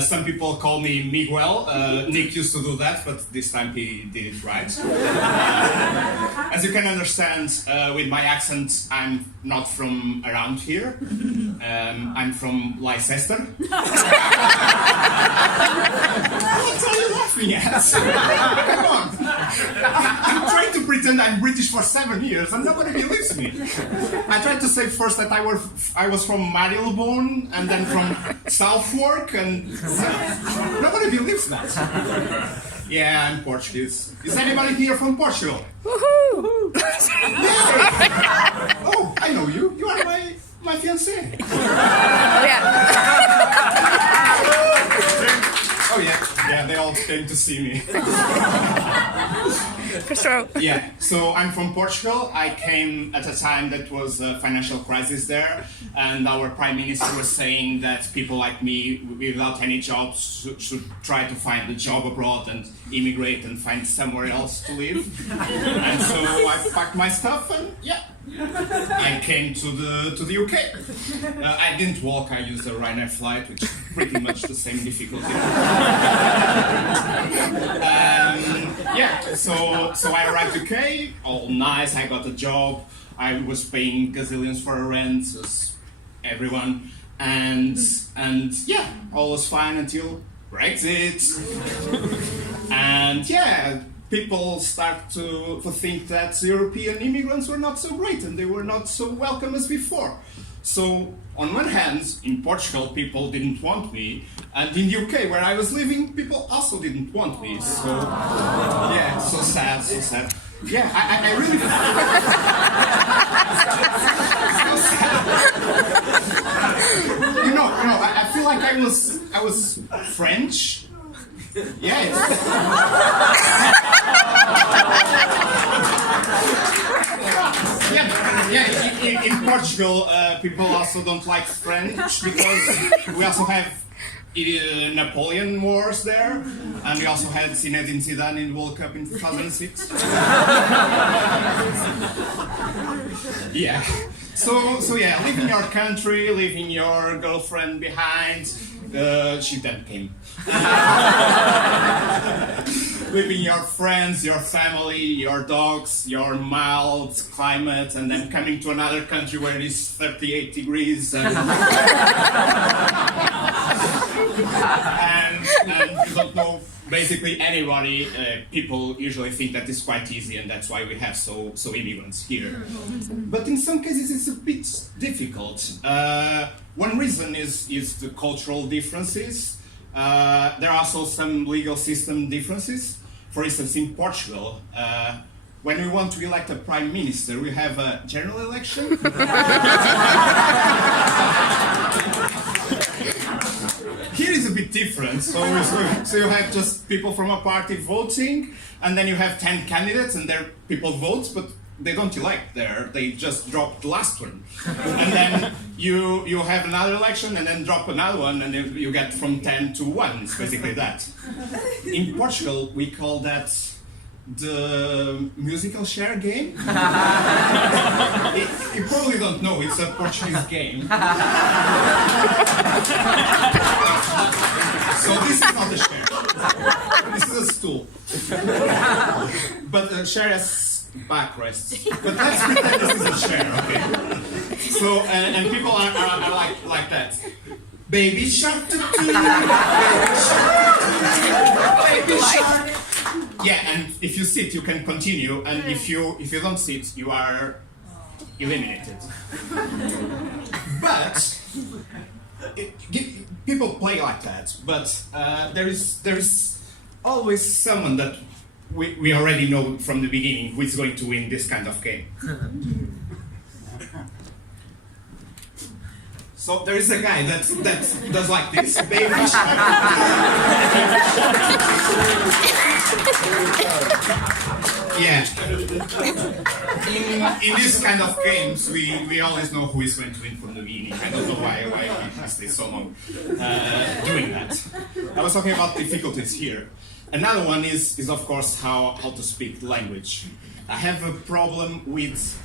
Some people call me Miguel. Nick used to do that, but this time he did it right. As you can understand, with my accent, I'm not from around here. I'm from Leicester. What are you laughing at? Come on. I'm trying to pretend I'm British for 7 years and nobody believes me. I tried to say first that I was from Marylebone and then from Southwark, and nobody believes that. Yeah, I'm Portuguese. Is anybody here from Portugal? Woohoo! Yeah. Oh, I know you. You are my fiancé. Yeah. Oh yeah, they all came to see me. For sure. Yeah, so I'm from Portugal. I came at a time that was a financial crisis there, and our Prime Minister was saying that people like me, without any jobs, should try to find a job abroad and immigrate and find somewhere else to live. And so I packed my stuff and yeah, I came to the UK. I didn't walk, I used a Ryanair flight, which is pretty much the same difficulty. Yeah, so I arrived UK, all nice, I got a job, I was paying gazillions for a rent, as everyone, and yeah, all was fine until Brexit. And yeah, people start to think that European immigrants were not so great and they were not so welcome as before. So, on one hand, in Portugal, people didn't want me, and in the UK, where I was living, people also didn't want me. So, yeah, so sad, so sad. Yeah, I really... so sad. You know, I feel like I was French. Yeah, in Portugal, people also don't like French because we also have Napoleon Wars there, and we also had Zinedine Zidane in the World Cup in 2006. Yeah. So yeah, leaving your country, leaving your girlfriend behind. She then came. Leaving your friends, your family, your dogs, your mild climate, and then coming to another country where it is 38 degrees and you don't know basically anybody. People usually think that it's quite easy, and that's why we have so immigrants here. But in some cases it's a bit difficult. One reason is the cultural differences. There are also some legal system differences. For instance, in Portugal, when we want to elect a prime minister, we have a general election. Here is a bit different. So you have just people from a party voting, and then you have 10 candidates, and there people vote, but they don't elect there. They just drop the last one, and then you have another election, and then drop another one, and then you get from 10 to 1. It's basically that. In Portugal, we call that the musical share game. You probably don't know, it's a Portuguese game. So this is not a share. This is a stool. But a share has backrests. But let's pretend this is a share, okay? So, and people are like that. Baby shark, baby shark, baby shark. Yeah, and if you sit, you can continue, and if you don't sit, you are eliminated. But people play like that. But there is always someone that we already know from the beginning who is going to win this kind of game. So there is a guy that does like this, baby shark. Yeah. In this kind of games, we always know who is going to win from the beginning. I don't know why we stay so long doing that. I was talking about difficulties here. Another one is of course how to speak the language. I have a problem with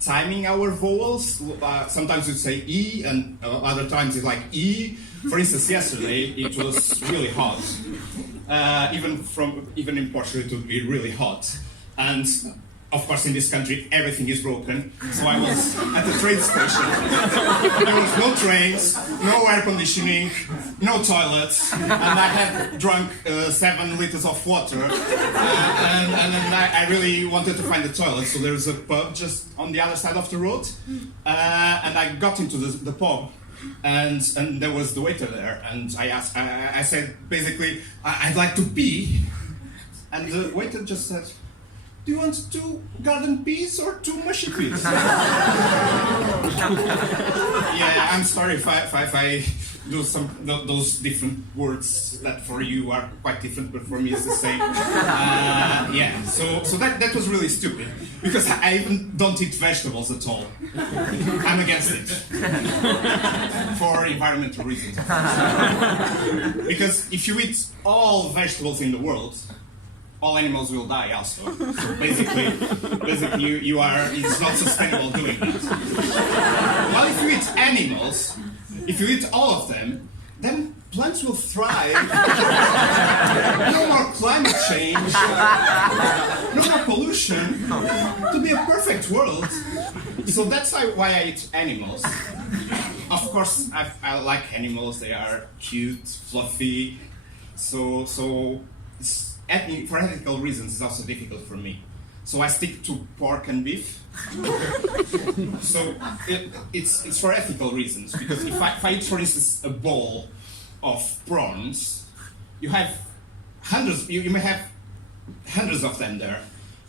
timing our vowels. Sometimes we'd say E, and other times it's like E. For instance, yesterday it was really hot. Even in Portugal it would be really hot. And of course, in this country, everything is broken. So I was at the train station. There was no trains, no air conditioning, no toilets, and I had drunk 7 liters of water. And then I really wanted to find the toilet. So there was a pub just on the other side of the road, and I got into the pub. And there was the waiter there, and I said basically, I'd like to pee, and the waiter just said, do you want 2 garden peas or 2 mushy peas? Yeah, I'm sorry if I do those different words that for you are quite different, but for me it's the same. Yeah, so that was really stupid, because I even don't eat vegetables at all. I'm against it. For environmental reasons. Because if you eat all vegetables in the world, all animals will die also. So basically it's not sustainable doing that. Well, if you eat animals, if you eat all of them, then plants will thrive. No more climate change, no more pollution. To be a perfect world. So that's why I eat animals. Of course, I like animals. They are cute, fluffy. So for ethical reasons, it's also difficult for me. So I stick to pork and beef. So it's for ethical reasons, because if I eat, for instance, a bowl of prawns, you have hundreds. You may have hundreds of them there,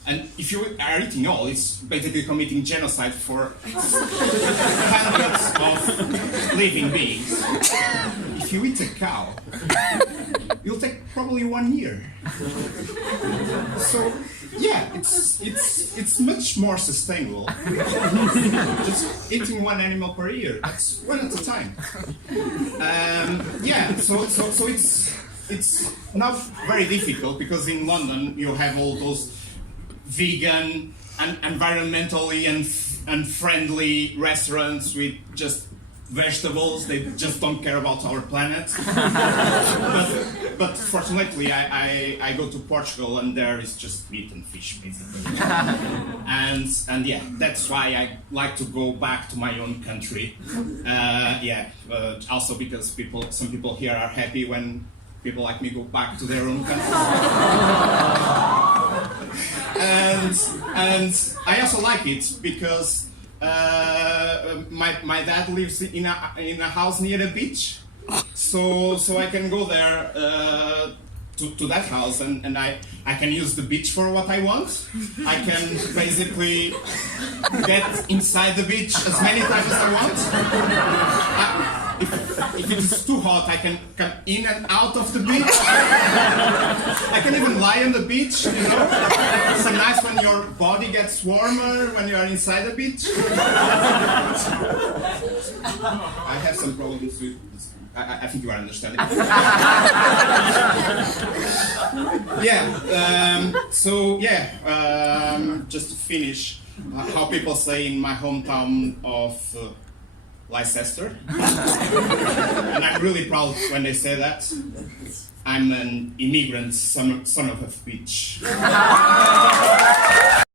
and if you are eating all, it's basically committing genocide for hundreds of living beings. If you eat a cow, it'll take probably 1 year. So yeah, it's much more sustainable. Just eating 1 animal per year. That's 1 at a time. Yeah, so it's now very difficult, because in London you have all those vegan and environmentally and friendly restaurants with just vegetables. They just don't care about our planet. But fortunately, I go to Portugal, and there is just meat and fish, basically. And yeah, that's why I like to go back to my own country. Also because some people here are happy when people like me go back to their own country. And I also like it because my dad lives in a house near the beach, so I can go there to that house, and I can use the beach for what I want. I can basically get inside the beach as many times as I want. If it is too hot, I can come in and out of the beach. I can even lie on the beach, you know. It's so nice when your body gets warmer when you are inside the beach. I have some problems with this. I think you are understanding. Just to finish, how people say in my hometown of Leicester, and I'm really proud when they say that. I'm an immigrant son of a bitch.